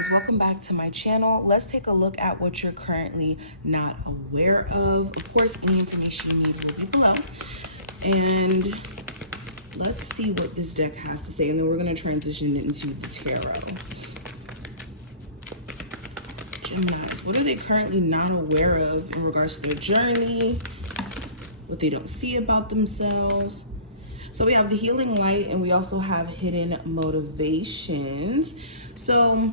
Gemini's, welcome back to my channel. Let's take a look at what you're currently not aware of. Of course, any information you need will be below. And let's see what this deck has to say, and then we're going to transition into the tarot. Gemini's, what are they currently not aware of in regards to their journey, what they don't see about themselves? So we have the healing light, and we also have hidden motivations. So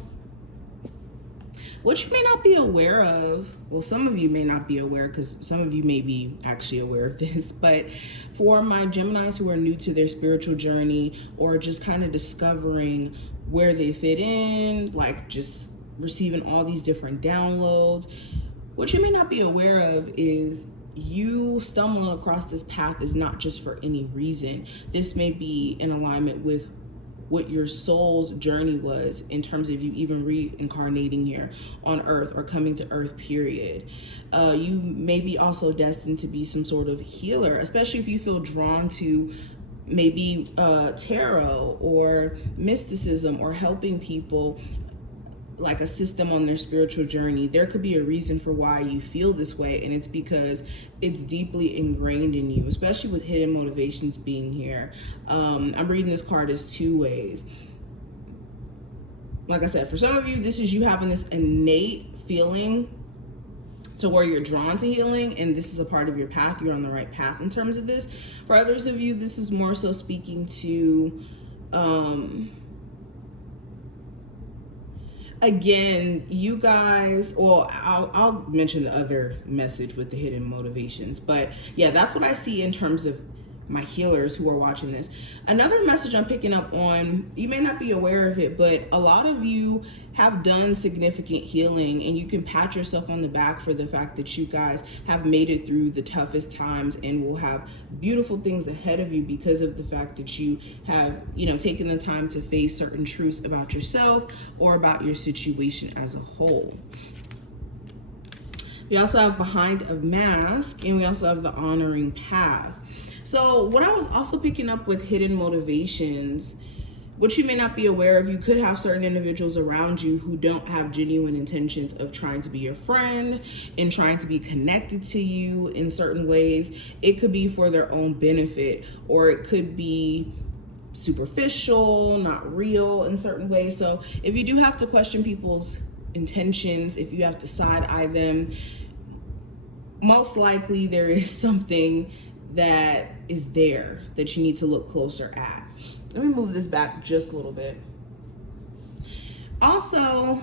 what you may not be aware of, well, some of you may not be aware because some of you may be actually aware of this, but for my Geminis who are new to their spiritual journey or just kind of discovering where they fit in, like just receiving all these different downloads, what you may not be aware of is you stumbling across this path is not just for any reason. This may be in alignment with what your soul's journey was in terms of you even reincarnating here on earth or coming to earth, period. You may be also destined to be some sort of healer, especially if you feel drawn to maybe tarot or mysticism or helping people, like assist them on their spiritual journey. There could be a reason for why you feel this way, and it's because it's deeply ingrained in you, especially with hidden motivations being here. I'm reading this card as two ways. Like I said, for some of you, this is you having this innate feeling to where you're drawn to healing, and this is a part of your path. You're on the right path in terms of this. For others of you, this is more so speaking to again, you guys, well, I'll mention the other message with the hidden motivations, but yeah, that's what I see in terms of my healers who are watching this. Another message I'm picking up on, you may not be aware of it, but a lot of you have done significant healing, and you can pat yourself on the back for the fact that you guys have made it through the toughest times and will have beautiful things ahead of you because of the fact that you have, taken the time to face certain truths about yourself or about your situation as a whole. We also have behind a mask, and we also have the honoring path. So what I was also picking up with hidden motivations, which you may not be aware of, you could have certain individuals around you who don't have genuine intentions of trying to be your friend and trying to be connected to you in certain ways. It could be for their own benefit, or it could be superficial, not real in certain ways. So if you do have to question people's intentions, if you have to side-eye them, most likely there is something that is there that you need to look closer at. Let me move this back just a little bit. Also,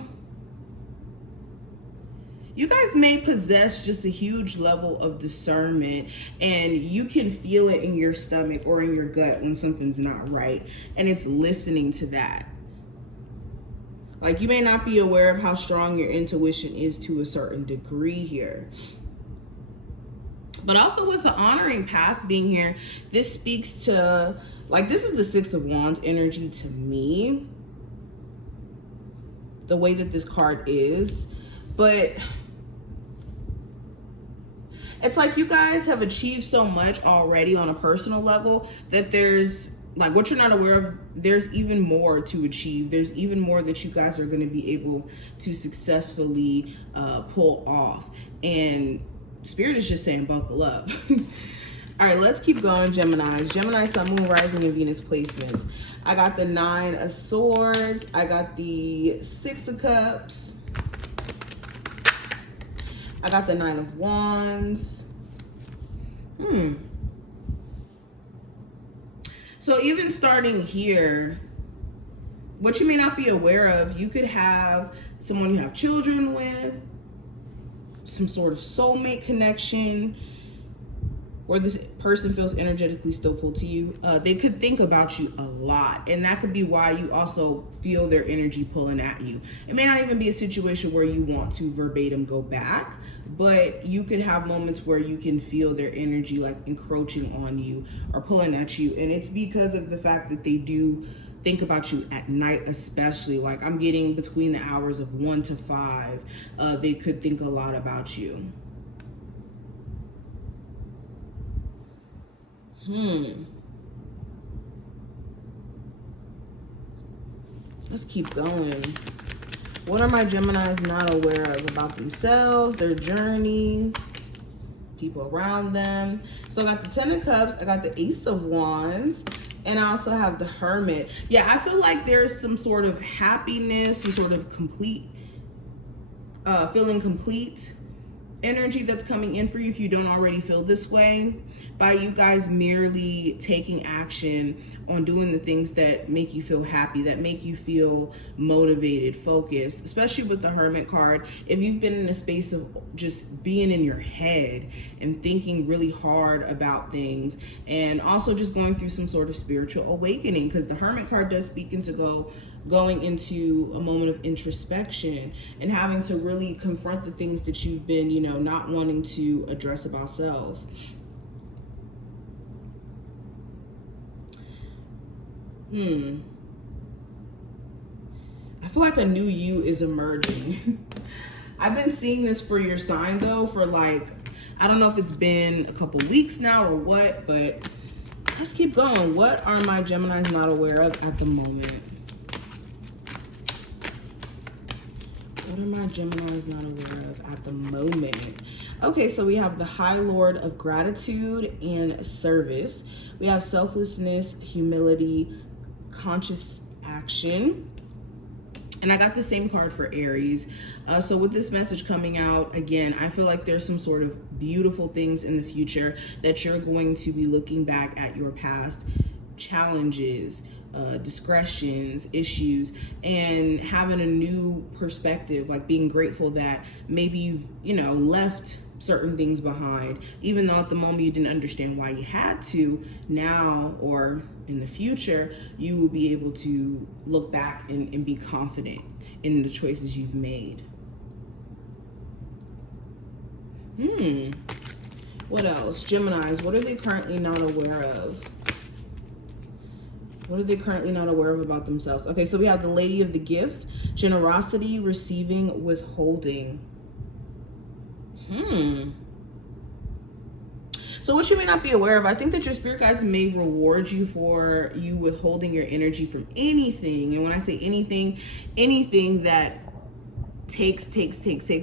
you guys may possess just a huge level of discernment, and you can feel it in your stomach or in your gut when something's not right, and it's listening to that. Like, you may not be aware of how strong your intuition is to a certain degree here. But also with the honoring path being here, this speaks to, like, this is the Six of Wands energy to me, the way that this card is. But it's like you guys have achieved so much already on a personal level that there's, like, what you're not aware of, there's even more to achieve. There's even more that you guys are going to be able to successfully pull off. And Spirit is just saying, buckle up. All right, let's keep going, Geminis. Gemini, Sun, Moon, Rising, and Venus placements. I got the Nine of Swords. I got the Six of Cups. I got the Nine of Wands. So even starting here, what you may not be aware of, you could have someone you have children with, some sort of soulmate connection, or this person feels energetically still pulled to you. They could think about you a lot, and that could be why you also feel their energy pulling at you. It may not even be a situation where you want to verbatim go back, but you could have moments where you can feel their energy like encroaching on you or pulling at you, and it's because of the fact that they do think about you at night, especially. Like, I'm getting between the hours of 1 to 5, they could think a lot about you. Let's keep going. What are my Geminis not aware of about themselves, their journey, people around them? So I got the Ten of Cups, I got the Ace of Wands, and I also have the Hermit. Yeah, I feel like there's some sort of happiness, some sort of complete, feeling complete energy that's coming in for you if you don't already feel this way, by you guys merely taking action on doing the things that make you feel happy, that make you feel motivated, focused, especially with the Hermit card. If you've been in a space of just being in your head and thinking really hard about things, and also just going through some sort of spiritual awakening, because the Hermit card does speak into going into a moment of introspection and having to really confront the things that you've been, you know, not wanting to address about self. I feel like a new you is emerging. I've been seeing this for your sign though for like, I don't know if it's been a couple weeks now or what, but let's keep going. What are my Geminis not aware of at the moment? What are my Geminis not aware of at the moment? Okay, so we have the High Lord of Gratitude and Service. We have selflessness, humility, conscious action. And I got the same card for Aries. So with this message coming out, again, I feel like there's some sort of beautiful things in the future that you're going to be looking back at your past challenges, discretions, issues, and having a new perspective, like being grateful that maybe you've, you know, left certain things behind, even though at the moment you didn't understand why you had to. Now or in the future, you will be able to look back and be confident in the choices you've made. What else? Geminis, what are they currently not aware of? What are they currently not aware of about themselves? Okay, so we have the Lady of the Gift, generosity, receiving, withholding. So what you may not be aware of, I think that your spirit guides may reward you for you withholding your energy from anything. And when I say anything, anything that takes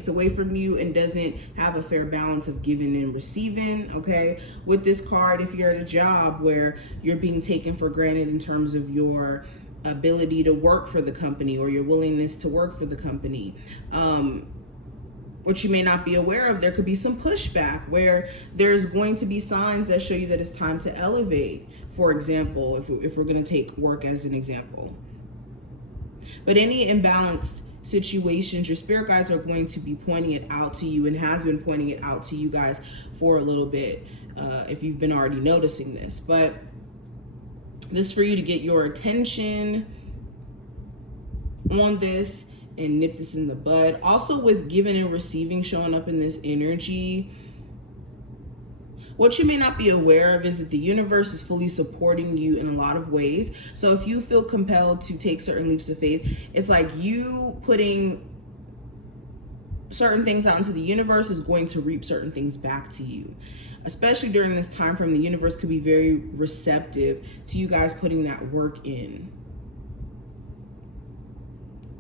away from you and doesn't have a fair balance of giving and receiving. Okay, with this card, if you're at a job where you're being taken for granted in terms of your ability to work for the company or your willingness to work for the company, what you may not be aware of, there could be some pushback where there's going to be signs that show you that it's time to elevate. For example, if we're going to take work as an example. But any imbalanced situations, your spirit guides are going to be pointing it out to you and has been pointing it out to you guys for a little bit, if you've been already noticing this. But this is for you to get your attention on this and nip this in the bud. Also with giving and receiving showing up in this energy, what you may not be aware of is that the universe is fully supporting you in a lot of ways. So if you feel compelled to take certain leaps of faith, it's like you putting certain things out into the universe is going to reap certain things back to you. Especially during this time frame, the universe could be very receptive to you guys putting that work in.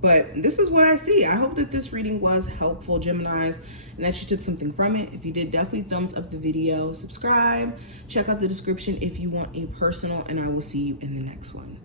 But this is what I see. I hope that this reading was helpful, Geminis, and that you took something from it. If you did, definitely thumbs up the video, subscribe, check out the description if you want a personal, and I will see you in the next one.